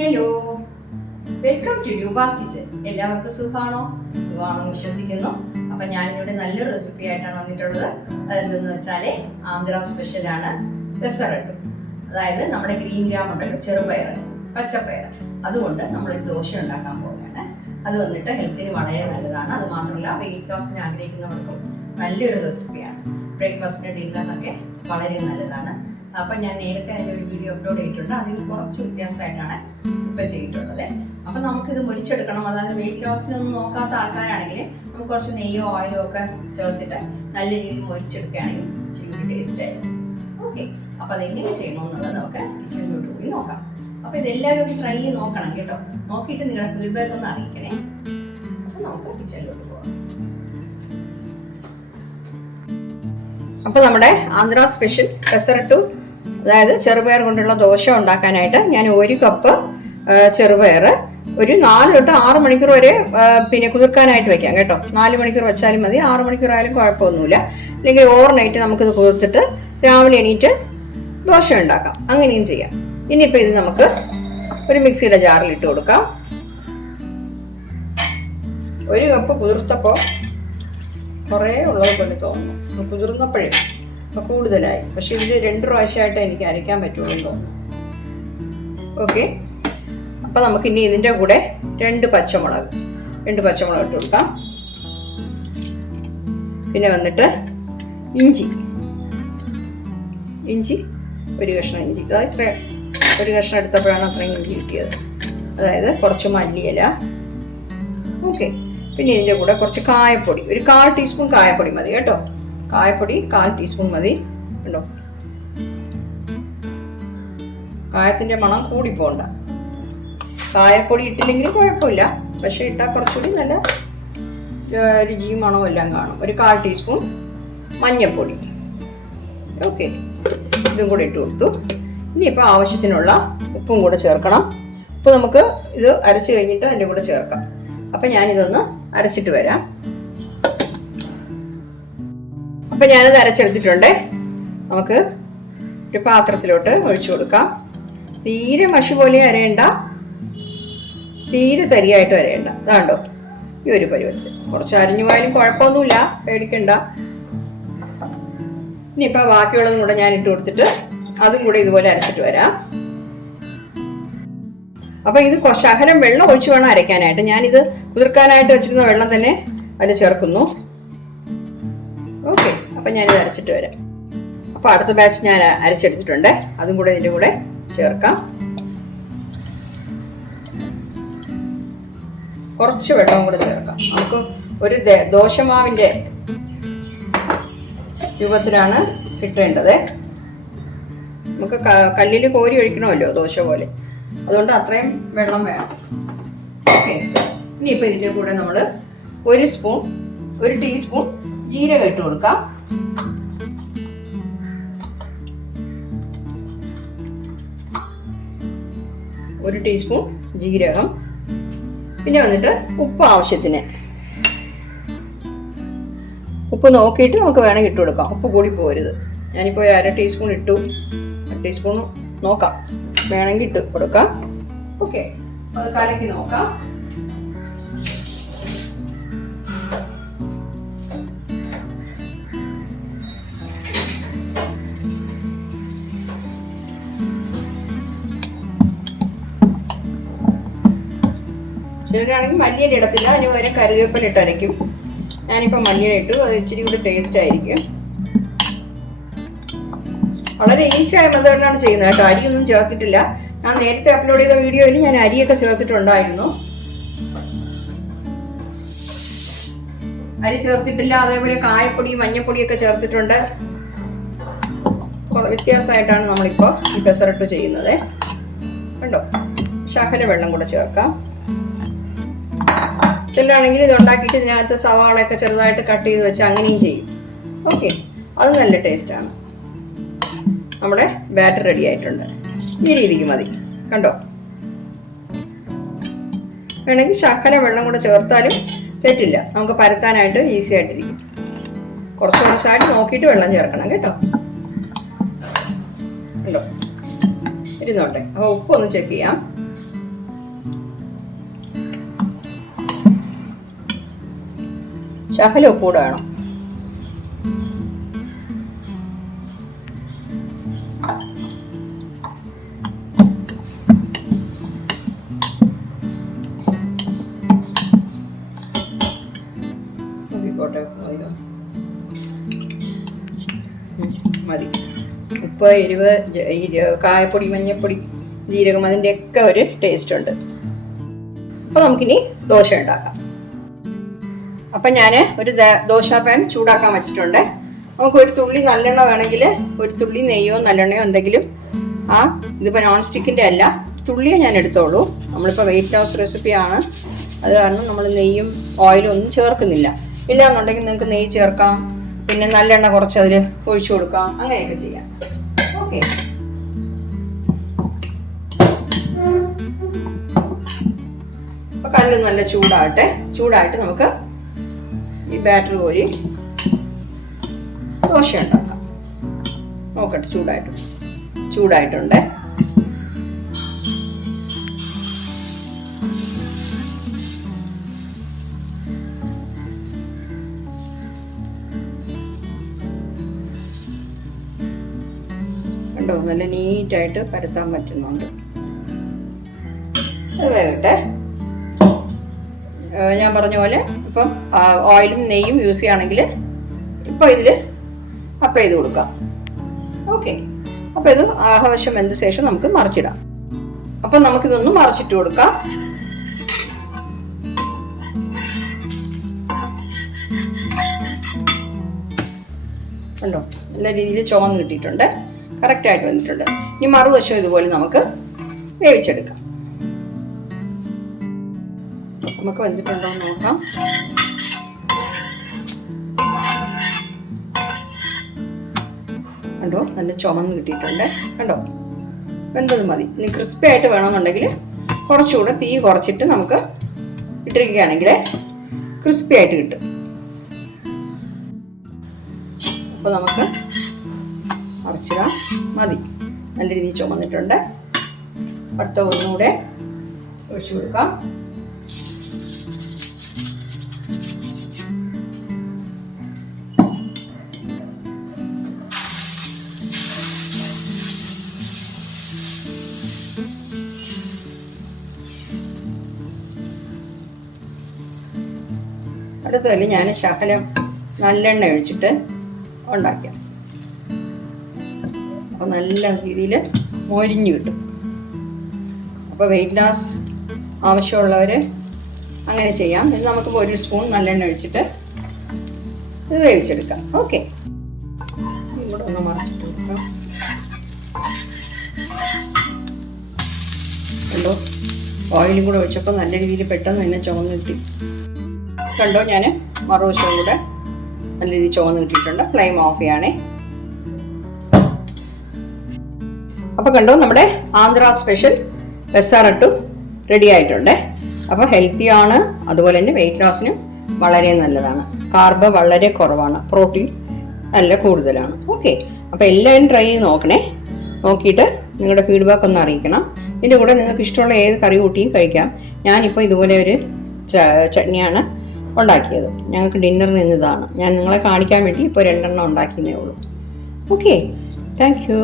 Hello, welcome to Dubas kitchen. എല്ലാവർക്കും സുഖമാണെന്ന് വിശ്വസിക്കുന്നു. അപ്പം ഞാനിവിടെ നല്ലൊരു റെസിപ്പി ആയിട്ടാണ് വന്നിട്ടുള്ളത്. അതെന്തെന്ന് വെച്ചാൽ ആന്ധ്ര സ്പെഷ്യലാണ് പെസറട്ടു. അതായത് നമ്മുടെ ഗ്രീൻ ഗ്രാം ഉണ്ടല്ലോ, ചെറുപയർ, പച്ചപ്പയർ, അതുകൊണ്ട് നമ്മളൊരു ദോശ ഉണ്ടാക്കാൻ പോവുകയാണ്. അത് വന്നിട്ട് ഹെൽത്തിന് വളരെ നല്ലതാണ്. അത് മാത്രമല്ല, വെയിറ്റ് ലോസിന് ആഗ്രഹിക്കുന്നവർക്കും നല്ലൊരു റെസിപ്പിയാണ്. ബ്രേക്ക്ഫാസ്റ്റിന് ഡിന്നറിനൊക്കെ വളരെ നല്ലതാണ്. അപ്പം ഞാൻ നേരത്തെ അതിൻ്റെ ഒരു വീഡിയോ അപ്ലോഡ് ചെയ്തിട്ടുണ്ട്. അതിൽ കുറച്ച് വ്യത്യാസമായിട്ടാണ് ഇപ്പം ചെയ്തിട്ടുള്ളത്. അപ്പം നമുക്കിത് മുരിച്ചെടുക്കണം. അതായത് വെയിറ്റ് ലോസിനൊന്നും നോക്കാത്ത ആൾക്കാരാണെങ്കിൽ നമുക്ക് കുറച്ച് നെയ്യോ ഓയിലോ ഒക്കെ ചേർത്തിട്ട് നല്ല രീതിയിൽ മുരിച്ചെടുക്കുകയാണെങ്കിൽ ഇച്ചിരി കൂടി ടേസ്റ്റ് ആയിരിക്കും. ഓക്കെ, അപ്പം അതെങ്ങനെ ചെയ്യണമെന്നുള്ളത് നമുക്ക് കിച്ചണിലോട്ട് പോയി നോക്കാം. അപ്പം ഇതെല്ലാവരും ഒന്ന് ട്രൈ ചെയ്ത് നോക്കണം കേട്ടോ. നോക്കിയിട്ട് നിങ്ങളുടെ ഫീഡ്ബാക്ക് ഒന്ന് അറിയിക്കണേ. അപ്പം നമുക്ക് കിച്ചണിലോട്ട് പോകാം. അപ്പോൾ നമ്മുടെ ആന്ധ്ര സ്പെഷ്യൽ പെസറട്ടു, അതായത് ചെറുപയർ കൊണ്ടുള്ള ദോശ ഉണ്ടാക്കാനായിട്ട് ഞാൻ 1 കപ്പ് ചെറുപയർ ഒരു 4 തൊട്ട് 6 മണിക്കൂർ വരെ കുതിർക്കാനായിട്ട് വെക്കാം കേട്ടോ. 4 മണിക്കൂർ വെച്ചാലും മതി, 6 മണിക്കൂർ ആയാലും കുഴപ്പമൊന്നുമില്ല. അല്ലെങ്കിൽ ഓവർനൈറ്റ് നമുക്കിത് കുതിർത്തിട്ട് രാവിലെ എണീറ്റ് ദോശ ഉണ്ടാക്കാം, അങ്ങനെയും ചെയ്യാം. ഇനിയിപ്പോൾ ഇത് നമുക്ക് ഒരു മിക്സിയുടെ ജാറിൽ ഇട്ട് കൊടുക്കാം. 1 കപ്പ് കുതിർത്തപ്പോൾ കുറേ ഉള്ളത് പോലെ തോന്നുന്നു. കുതിർന്നപ്പോഴേ അപ്പോൾ കൂടുതലായി, പക്ഷെ ഇതിൽ 2 പ്രാവശ്യമായിട്ട് എനിക്ക് അരയ്ക്കാൻ പറ്റുള്ളൂ തോന്നുന്നു. ഓക്കെ, അപ്പോൾ നമുക്കിനി ഇതിൻ്റെ കൂടെ 2 പച്ചമുളക് ഇട്ട് കൊടുക്കാം. പിന്നെ വന്നിട്ട് ഇഞ്ചി 1 കഷ്ണം ഇഞ്ചി. അതായത് ഇത്ര 1 കഷ്ണം എടുത്തപ്പോഴാണ് അത്രയും ഇഞ്ചി കിട്ടിയത്. അതായത് കുറച്ച് മല്ലിയില. ഓക്കെ, പിന്നെ ഇതിൻ്റെ കൂടെ കുറച്ച് കായപ്പൊടി, ഒരു 1/4 ടീസ്പൂൺ കായപ്പൊടി മതി കേട്ടോ. കായപ്പൊടി 1/4 ടീസ്പൂൺ മതി കേട്ടോ. കായത്തിൻ്റെ മണം കൂടി പോകണ്ട. കായപ്പൊടി ഇട്ടില്ലെങ്കിലും കുഴപ്പമില്ല, പക്ഷെ ഇട്ടാൽ കുറച്ചുകൂടി നല്ല രുചിയും മണവും എല്ലാം കാണും. ഒരു 1/4 ടീസ്പൂൺ മഞ്ഞൾപ്പൊടി. ഓക്കെ, ഇതും കൂടെ ഇട്ട് കൊടുത്തു. ഇനിയിപ്പോൾ ആവശ്യത്തിനുള്ള ഉപ്പും കൂടെ ചേർക്കണം. ഉപ്പ് നമുക്ക് ഇത് അരച്ച് കഴിഞ്ഞിട്ട് അതിൻ്റെ കൂടെ ചേർക്കാം. അപ്പം ഞാനിതൊന്ന് അരച്ചിട്ട് വരാം. അപ്പം ഞാനത് അരച്ചെടുത്തിട്ടുണ്ട്. നമുക്ക് ഒരു പാത്രത്തിലോട്ട് ഒഴിച്ചു കൊടുക്കാം. തീരെ മഷി പോലെ അരയണ്ട, തീരെ തരിയായിട്ട് അരയണ്ട. അതാണ്ടോ ഈ ഒരു പരുവത്തിൽ. കുറച്ച് അരിഞ്ഞു പോയാലും കുഴപ്പമൊന്നുമില്ല, പേടിക്കണ്ട. ഇനിയിപ്പോൾ ബാക്കിയുള്ളതും കൂടെ ഞാൻ ഇട്ട് കൊടുത്തിട്ട് അതും കൂടെ ഇതുപോലെ അരച്ചിട്ട് വരാം. അപ്പോൾ ഇത് ശകലം വെള്ളം ഒഴിച്ച് വേണം അരയ്ക്കാനായിട്ട്. ഞാനിത് കുതിർക്കാനായിട്ട് വെച്ചിരുന്ന വെള്ളം തന്നെ അതിൽ ചേർക്കുന്നു. ഓക്കെ, അപ്പം ഞാനിത് അരച്ചിട്ട് വരാം. അപ്പോൾ അടുത്ത ബാച്ച് ഞാൻ അരച്ചെടുത്തിട്ടുണ്ട്. അതും കൂടെ ഇതിൻ്റെ കൂടെ ചേർക്കാം. കുറച്ച് വെള്ളവും കൂടെ ചേർക്കാം. നമുക്ക് ഒരു ദോശമാവിൻ്റെ രൂപത്തിലാണ് കിട്ടേണ്ടത്. നമുക്ക് കല്ലിൽ കോരി ഒഴിക്കണമല്ലോ ദോശ പോലെ, അതുകൊണ്ട് അത്രയും വെള്ളം വേണം. ഓക്കെ, ഇനിയിപ്പോൾ ഇതിൻ്റെ കൂടെ നമ്മൾ 1 ടീസ്പൂൺ ജീരകം ഇട്ട് കൊടുക്കാം. ഒരു ടീസ്പൂൺ ജീരകം. പിന്നെ വന്നിട്ട് ഉപ്പ് ആവശ്യത്തിന്. ഉപ്പ് നോക്കിയിട്ട് നമുക്ക് വേണമെങ്കിൽ ഇട്ട് കൊടുക്കാം. ഉപ്പ് കൂടി പോരുത്. ഞാനിപ്പോൾ 1/2 ടീസ്പൂൺ ഇട്ടു. 1 ടീസ്പൂൺ നോക്കാം, വേണമെങ്കിൽ ഇട്ട് കൊടുക്കാം. ഓക്കെ, അത് കലക്കി നോക്കാം. ചിലരാണെങ്കിൽ മല്ലിയില ഇടത്തില്ല, അതിന് പകരം കറിവേപ്പില ഇട്ട് അരയ്ക്കും. ഞാനിപ്പോൾ മല്ലിയില ഇട്ടു, അത് ഇച്ചിരി കൂടി ടേസ്റ്റ് ആയിരിക്കും. വളരെ ഈസിയായ മെത്തേഡിലാണ് ചെയ്യുന്നത് കേട്ടോ. അരിയൊന്നും ചേർത്തിട്ടില്ല. ഞാൻ നേരത്തെ അപ്ലോഡ് ചെയ്ത വീഡിയോയിൽ ഞാൻ അരിയൊക്കെ ചേർത്തിട്ടുണ്ടായിരുന്നു. അരി ചേർത്തിട്ടില്ല. അതേപോലെ കായപ്പൊടി, മഞ്ഞൾപ്പൊടിയൊക്കെ ചേർത്തിട്ടുണ്ട്. വ്യത്യാസമായിട്ടാണ് നമ്മളിപ്പോൾ ഈ പെസറട്ടു ചെയ്യുന്നത്. കണ്ടോ, ശകല വെള്ളം കൂടെ ചേർക്കാം. ചിലരാണെങ്കിൽ ഇത് ഉണ്ടാക്കിയിട്ട് ഇതിനകത്ത് സവാളയൊക്കെ ചെറുതായിട്ട് കട്ട് ചെയ്ത് വെച്ച് അങ്ങനെയും ചെയ്യും. ഓക്കെ, അത് നല്ല ടേസ്റ്റാണ്. നമ്മുടെ ബാറ്റർ റെഡി ആയിട്ടുണ്ട്. ഈ രീതിക്ക് മതി. കണ്ടോ, വേണമെങ്കിൽ ശകല വെള്ളം കൂടെ ചേർത്താലും തെറ്റില്ല. നമുക്ക് പരത്താനായിട്ട് ഈസി ആയിട്ടിരിക്കും. കുറച്ചായിട്ട് നോക്കിയിട്ട് വെള്ളം ചേർക്കണം കേട്ടോ. കണ്ടോ, ഇരുന്നോട്ടെ. അപ്പോൾ ഉപ്പൊന്ന് ചെക്ക് ചെയ്യാം. ശകലം ഉപ്പ് കൂടെ വേണം. മതി. ഉപ്പ്, എരിവ്, കായപ്പൊടി, മഞ്ഞൾപ്പൊടി, ജീരകം, അതിൻ്റെയൊക്കെ ഒരു ടേസ്റ്റ് ഉണ്ട്. അപ്പോൾ നമുക്കിനി ദോശ ഉണ്ടാക്കാം. അപ്പം ഞാൻ ഒരു ദോശ പാൻ ചൂടാക്കാൻ വെച്ചിട്ടുണ്ട്. നമുക്ക് ഒരു തുള്ളി നല്ലെണ്ണ വേണമെങ്കിൽ ഒരു തുള്ളി നെയ്യോ നല്ലെണ്ണയോ എന്തെങ്കിലും ഇതിപ്പോൾ നോൺ സ്റ്റിക്കിൻ്റെ അല്ല, തുള്ളിയെ ഞാൻ എടുത്തോളൂ. നമ്മളിപ്പോൾ വെയിറ്റ് ലോസ് റെസിപ്പിയാണ്, അത് കാരണം നമ്മൾ നെയ്യും ഓയിലും ഒന്നും ചേർക്കുന്നില്ല. ഇല്ല എന്നുണ്ടെങ്കിൽ നിങ്ങൾക്ക് നെയ്യ് ചേർക്കാം, പിന്നെ നല്ലെണ്ണ കുറച്ച് അതിൽ ഒഴിച്ചു കൊടുക്കാം, അങ്ങനെയൊക്കെ ചെയ്യാം. ഓക്കെ. അപ്പോൾ കല്ല് നല്ല ചൂടായിട്ട് നമുക്ക് ഈ ബാറ്റർ കോരി ദോശ ഉണ്ടാക്കാം. നോക്കട്ടെ, ചൂടായിട്ടുണ്ട്. കണ്ടോ, നല്ല നീറ്റായിട്ട് പരത്താൻ പറ്റുന്നുണ്ട്. അത് വേകട്ടെ. ഞാൻ പറഞ്ഞ പോലെ ഇപ്പം ഓയിലും നെയ്യും യൂസ് ചെയ്യുകയാണെങ്കിൽ ഇപ്പോൾ ഇതിൽ അപ്ലൈ ചെയ്ത് കൊടുക്കാം. ഓക്കെ. അപ്പോൾ ഇത് ആവശ്യം വെന്ത ശേഷം നമുക്ക് മറിച്ചിടാം. അപ്പം നമുക്കിതൊന്ന് മറിച്ചിട്ട് കൊടുക്കാം. കണ്ടോ, നല്ല രീതിയിൽ ചുവന്ന് കിട്ടിയിട്ടുണ്ട്, കറക്റ്റായിട്ട് വന്നിട്ടുണ്ട്. ഇനി മറുവശം ഇതുപോലെ നമുക്ക് വേവിച്ചെടുക്കാം. നമുക്ക് വെന്തിട്ടുണ്ടോ എന്ന് നോക്കാം. കണ്ടോ, നല്ല ചുമന്ന് കിട്ടിയിട്ടുണ്ട്. കണ്ടോ, വെന്തത് മതി. ഇനി ക്രിസ്പി ആയിട്ട് വേണമെന്നുണ്ടെങ്കിൽ കുറച്ചുകൂടെ തീ കുറച്ചിട്ട് നമുക്ക് ഇട്ടിരിക്കുകയാണെങ്കിൽ ക്രിസ്പി ആയിട്ട് കിട്ടും. അപ്പോൾ നമുക്ക് മറിച്ചിടാം. മതി, നല്ല രീതിയിൽ ചുമന്നിട്ടുണ്ട്. അടുത്ത ഒന്നുകൂടെ ഒഴിച്ചു കൊടുക്കാം. അടുത്തതിൽ ഞാൻ ശകലം നല്ലെണ്ണ ഒഴിച്ചിട്ട് ഉണ്ടാക്കിയ, അപ്പോൾ നല്ല രീതിയിൽ മൊരിഞ്ഞ് കിട്ടും. അപ്പോൾ വെയിറ്റ് ലോസ് ആവശ്യമുള്ളവർ അങ്ങനെ ചെയ്യാം. ഇത് നമുക്ക് ഒരു സ്പൂൺ നല്ലെണ്ണ ഒഴിച്ചിട്ട് ഇത് വേവിച്ചെടുക്കാം. ഓക്കെ. ഇവിടെ ഒന്ന് മറിച്ചിട്ട് കൊടുക്കാം. കണ്ടോ, ഓയിലും കൂടെ ഒഴിച്ചപ്പോൾ നല്ല രീതിയിൽ പെട്ടെന്ന് തന്നെ ചുവന്ന് കിട്ടി. കണ്ടോ, ഞാൻ മറുവശവും കൂടെ നല്ല രീതിയിൽ ചുവന്ന് കിട്ടിയിട്ടുണ്ട്. ഫ്ലെയിം ഓഫ് ചെയ്യണേ. അപ്പോൾ കണ്ടോ, നമ്മുടെ ആന്ധ്ര സ്പെഷ്യൽ പെസാരട്ടു റെഡി ആയിട്ടുണ്ട്. അപ്പോൾ ഹെൽത്തിയാണ്, അതുപോലെ തന്നെ വെയിറ്റ് ലോസിനും വളരെ നല്ലതാണ്. കാർബ് വളരെ കുറവാണ്, പ്രോട്ടീൻ നല്ല കൂടുതലാണ്. ഓക്കെ. അപ്പോൾ എല്ലാവരും ട്രൈ ചെയ്ത് നോക്കണേ. നോക്കിയിട്ട് നിങ്ങളുടെ ഫീഡ്ബാക്ക് ഒന്ന് അറിയിക്കണം. ഇതിൻ്റെ കൂടെ നിങ്ങൾക്ക് ഇഷ്ടമുള്ള ഏത് കറി കൂട്ടിയും കഴിക്കാം. ഞാനിപ്പോൾ ഇതുപോലെ ഒരു ചട്നിയാണ് ഉണ്ടാക്കിയത്. ഞങ്ങൾക്ക് ഡിന്നറിന് ഇന്നതാണ്. ഞാൻ നിങ്ങളെ കാണിക്കാൻ വേണ്ടി ഇപ്പോൾ 2 ഉണ്ടാക്കിയതേ ഉള്ളൂ. Okay, thank you.